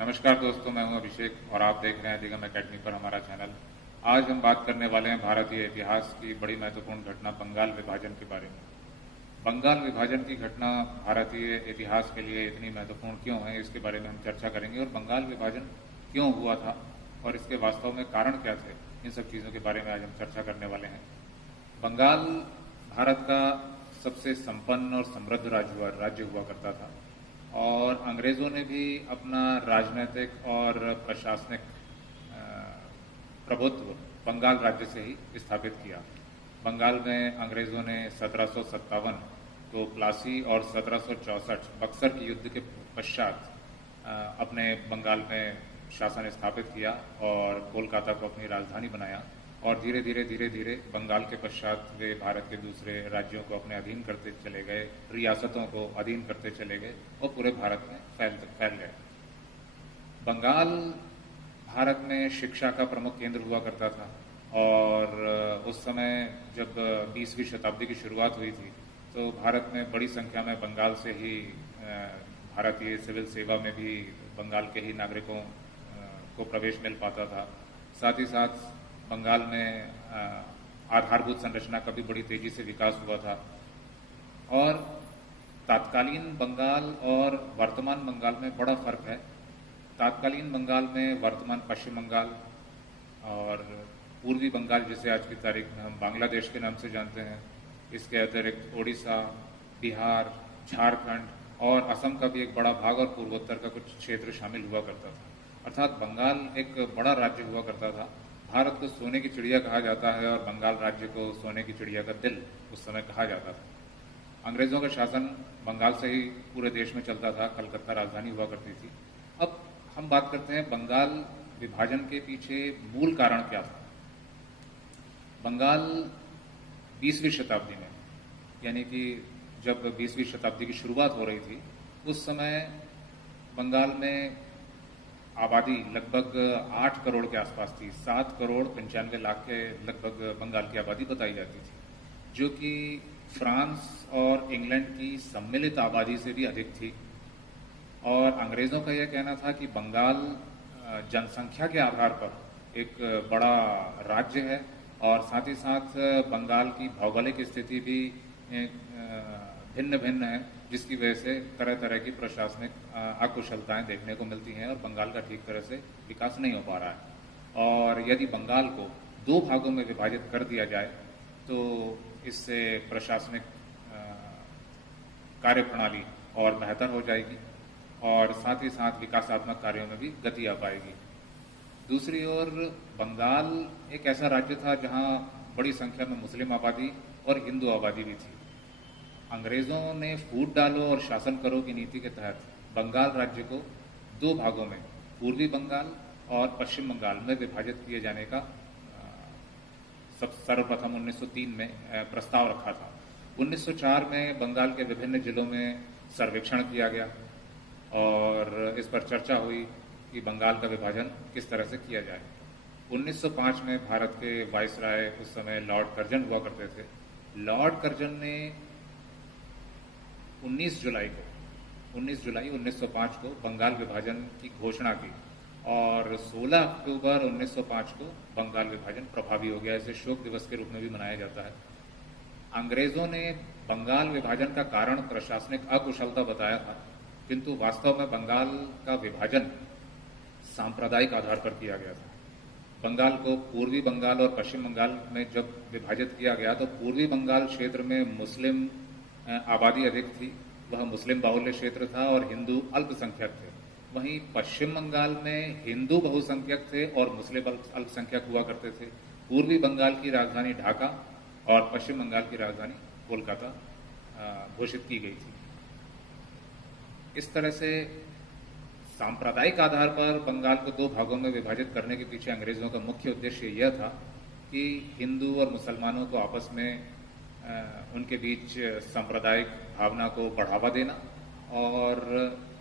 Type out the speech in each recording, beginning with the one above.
नमस्कार दोस्तों, मैं हूं अभिषेक और आप देख रहे हैं दिगम एकेडमी पर हमारा चैनल। आज हम बात करने वाले हैं भारतीय इतिहास की बड़ी महत्वपूर्ण घटना बंगाल विभाजन के बारे में। बंगाल विभाजन की घटना भारतीय इतिहास के लिए इतनी महत्वपूर्ण क्यों है, इसके बारे में हम चर्चा करेंगे और बंगाल विभाजन क्यों हुआ था और इसके वास्तव में कारण क्या थे, इन सब चीज़ों के बारे में आज हम चर्चा करने वाले हैं। बंगाल भारत का सबसे संपन्न और समृद्ध राज्य हुआ करता था और अंग्रेज़ों ने भी अपना राजनीतिक और प्रशासनिक प्रभुत्व बंगाल राज्य से ही स्थापित किया। बंगाल में अंग्रेज़ों ने 1757 को प्लासी और 1764 बक्सर के युद्ध के पश्चात अपने बंगाल में शासन स्थापित किया और कोलकाता को अपनी राजधानी बनाया और धीरे धीरे बंगाल के पश्चात वे भारत के दूसरे राज्यों को अपने अधीन करते चले गए, रियासतों को अधीन करते चले गए और पूरे भारत में फैल गए। बंगाल भारत में शिक्षा का प्रमुख केंद्र हुआ करता था और उस समय जब 20वीं शताब्दी की शुरुआत हुई थी तो भारत में बड़ी संख्या में बंगाल से ही भारतीय सिविल सेवा में भी बंगाल के ही नागरिकों को प्रवेश मिल पाता था। साथ ही साथ बंगाल में आधारभूत संरचना का भी बड़ी तेजी से विकास हुआ था और तात्कालीन बंगाल और वर्तमान बंगाल में बड़ा फर्क है। तात्कालीन बंगाल में वर्तमान पश्चिम बंगाल और पूर्वी बंगाल, जिसे आज की तारीख में हम बांग्लादेश के नाम से जानते हैं, इसके अतिरिक्त ओडिशा, बिहार, झारखंड और असम का भी एक बड़ा भाग और पूर्वोत्तर का कुछ क्षेत्र शामिल हुआ करता था। अर्थात बंगाल एक बड़ा राज्य हुआ करता था। भारत को सोने की चिड़िया कहा जाता है और बंगाल राज्य को सोने की चिड़िया का दिल उस समय कहा जाता था। अंग्रेजों का शासन बंगाल से ही पूरे देश में चलता था, कलकत्ता राजधानी हुआ करती थी। अब हम बात करते हैं बंगाल विभाजन के पीछे मूल कारण क्या था। बंगाल 20वीं शताब्दी में, यानी कि जब 20वीं शताब्दी की शुरुआत हो रही थी, उस समय बंगाल में आबादी लगभग 8 करोड़ के आसपास थी। 7 करोड़ 95 लाख के लगभग बंगाल की आबादी बताई जाती थी, जो कि फ्रांस और इंग्लैंड की सम्मिलित आबादी से भी अधिक थी। और अंग्रेज़ों का यह कहना था कि बंगाल जनसंख्या के आधार पर एक बड़ा राज्य है और साथ ही साथ बंगाल की भौगोलिक स्थिति भी भिन्न भिन्न है, जिसकी वजह से तरह तरह की प्रशासनिक अकुशलताएं देखने को मिलती हैं और बंगाल का ठीक तरह से विकास नहीं हो पा रहा है। और यदि बंगाल को 2 भागों में विभाजित कर दिया जाए तो इससे प्रशासनिक कार्यप्रणाली और बेहतर हो जाएगी और साथ ही साथ विकासात्मक कार्यों में भी गति आ पाएगी। दूसरी ओर बंगाल एक ऐसा राज्य था जहां बड़ी संख्या में मुस्लिम आबादी और हिंदू आबादी भी थी। अंग्रेज़ों ने फूट डालो और शासन करो की नीति के तहत बंगाल राज्य को 2 भागों में, पूर्वी बंगाल और पश्चिम बंगाल में विभाजित किए जाने का सर्वप्रथम 1903 में प्रस्ताव रखा था। 1904 में बंगाल के विभिन्न जिलों में सर्वेक्षण किया गया और इस पर चर्चा हुई कि बंगाल का विभाजन किस तरह से किया जाए। 1905 में भारत के वाइसराय उस समय लॉर्ड कर्जन हुआ करते थे। लॉर्ड कर्जन ने 19 जुलाई 1905 को बंगाल विभाजन की घोषणा की और 16 अक्टूबर 1905 को बंगाल विभाजन प्रभावी हो गया। इसे शोक दिवस के रूप में भी मनाया जाता है। अंग्रेजों ने बंगाल विभाजन का कारण प्रशासनिक अकुशलता बताया था, किंतु वास्तव में बंगाल का विभाजन सांप्रदायिक आधार पर किया गया था। बंगाल को पूर्वी बंगाल और पश्चिम बंगाल में जब विभाजित किया गया तो पूर्वी बंगाल क्षेत्र में मुस्लिम आबादी अधिक थी, वह मुस्लिम बाहुल्य क्षेत्र था और हिंदू अल्पसंख्यक थे। वहीं पश्चिम बंगाल में हिंदू बहुसंख्यक थे और मुस्लिम अल्पसंख्यक हुआ करते थे। पूर्वी बंगाल की राजधानी ढाका और पश्चिम बंगाल की राजधानी कोलकाता घोषित की गई थी। इस तरह से सांप्रदायिक आधार पर बंगाल को 2 भागों में विभाजित करने के पीछे अंग्रेजों का मुख्य उद्देश्य यह था कि हिंदू और मुसलमानों को आपस में उनके बीच सांप्रदायिक भावना को बढ़ावा देना और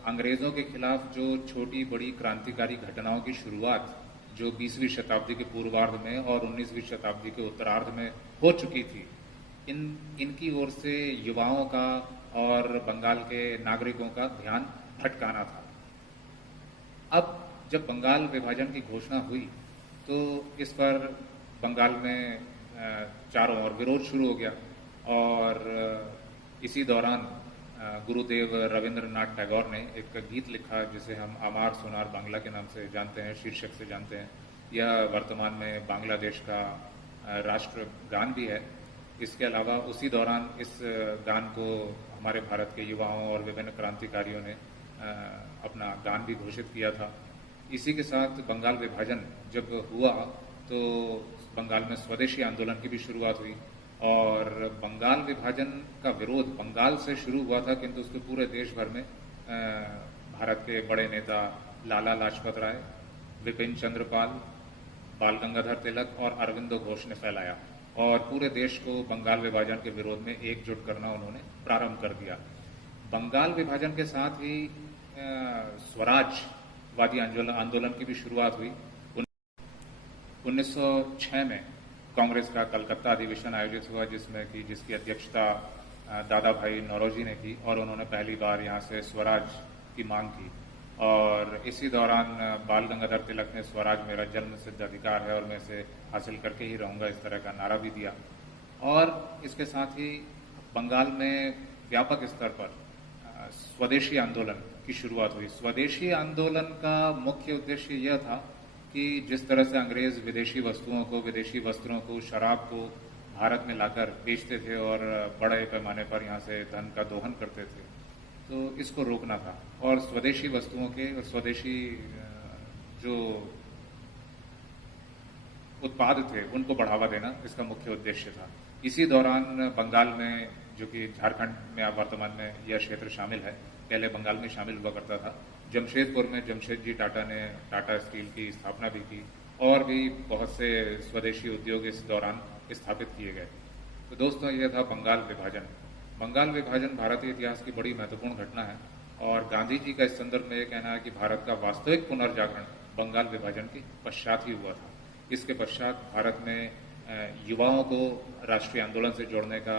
अंग्रेजों के खिलाफ जो छोटी बड़ी क्रांतिकारी घटनाओं की शुरुआत जो 20वीं शताब्दी के पूर्वार्ध में और 19वीं शताब्दी के उत्तरार्ध में हो चुकी थी, इनकी ओर से युवाओं का और बंगाल के नागरिकों का ध्यान भटकाना था। अब जब बंगाल विभाजन की घोषणा हुई तो इस पर बंगाल में चारों ओर विरोध शुरू हो गया और इसी दौरान गुरुदेव रविंद्रनाथ टैगोर ने एक गीत लिखा जिसे हम अमार सोनार बांग्ला के नाम से जानते हैं, शीर्षक से जानते हैं। यह वर्तमान में बांग्लादेश का राष्ट्र गान भी है। इसके अलावा उसी दौरान इस गान को हमारे भारत के युवाओं और विभिन्न क्रांतिकारियों ने अपना गान भी घोषित किया था। इसी के साथ बंगाल विभाजन जब हुआ तो बंगाल में स्वदेशी आंदोलन की भी शुरुआत हुई और बंगाल विभाजन का विरोध बंगाल से शुरू हुआ था, किंतु उसके पूरे देश भर में भारत के बड़े नेता लाला लाजपत राय, विपिन चंद्र पाल, बाल गंगाधर तिलक और अरविंदो घोष ने फैलाया और पूरे देश को बंगाल विभाजन के विरोध में एकजुट करना उन्होंने प्रारंभ कर दिया। बंगाल विभाजन के साथ ही स्वराजवादी आंदोलन की भी शुरुआत हुई। 1906 में कांग्रेस का कलकत्ता अधिवेशन आयोजित हुआ जिसकी अध्यक्षता दादा भाई नौरोजी ने की और उन्होंने पहली बार यहाँ से स्वराज की मांग की और इसी दौरान बाल गंगाधर तिलक ने स्वराज मेरा जन्म सिद्ध अधिकार है और मैं इसे हासिल करके ही रहूंगा, इस तरह का नारा भी दिया। और इसके साथ ही बंगाल में व्यापक स्तर पर स्वदेशी आंदोलन की शुरुआत हुई। स्वदेशी आंदोलन का मुख्य उद्देश्य यह था कि जिस तरह से अंग्रेज विदेशी वस्तुओं को, विदेशी वस्त्रों को, शराब को भारत में लाकर बेचते थे और बड़े पैमाने पर यहाँ से धन का दोहन करते थे, तो इसको रोकना था और स्वदेशी वस्तुओं के और स्वदेशी जो उत्पाद थे उनको बढ़ावा देना इसका मुख्य उद्देश्य था। इसी दौरान बंगाल में, जो कि झारखंड में अब वर्तमान में यह क्षेत्र शामिल है, पहले बंगाल में शामिल हुआ करता था, जमशेदपुर में जमशेदजी टाटा ने टाटा स्टील की स्थापना भी की और भी बहुत से स्वदेशी उद्योग इस दौरान स्थापित किए गए। तो दोस्तों, यह था बंगाल विभाजन। बंगाल विभाजन भारतीय इतिहास की बड़ी महत्वपूर्ण घटना है और गांधी जी का इस संदर्भ में यह कहना है कि भारत का वास्तविक पुनर्जागरण बंगाल विभाजन के पश्चात ही हुआ था। इसके पश्चात भारत में युवाओं को राष्ट्रीय आंदोलन से जोड़ने का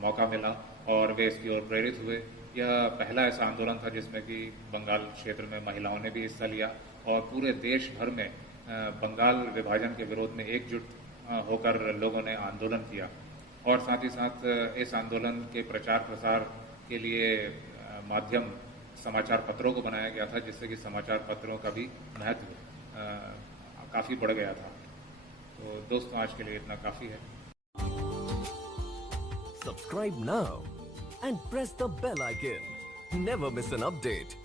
मौका मिला और वे इसकी ओर प्रेरित हुए। यह पहला ऐसा आंदोलन था जिसमें कि बंगाल क्षेत्र में महिलाओं ने भी हिस्सा लिया और पूरे देश भर में बंगाल विभाजन के विरोध में एकजुट होकर लोगों ने आंदोलन किया और साथ ही साथ इस आंदोलन के प्रचार प्रसार के लिए माध्यम समाचार पत्रों को बनाया गया था, जिससे कि समाचार पत्रों का भी महत्व काफी बढ़ गया था। तो दोस्तों, आज के लिए इतना काफी है। Subscribe now and press the bell icon. Never miss an update.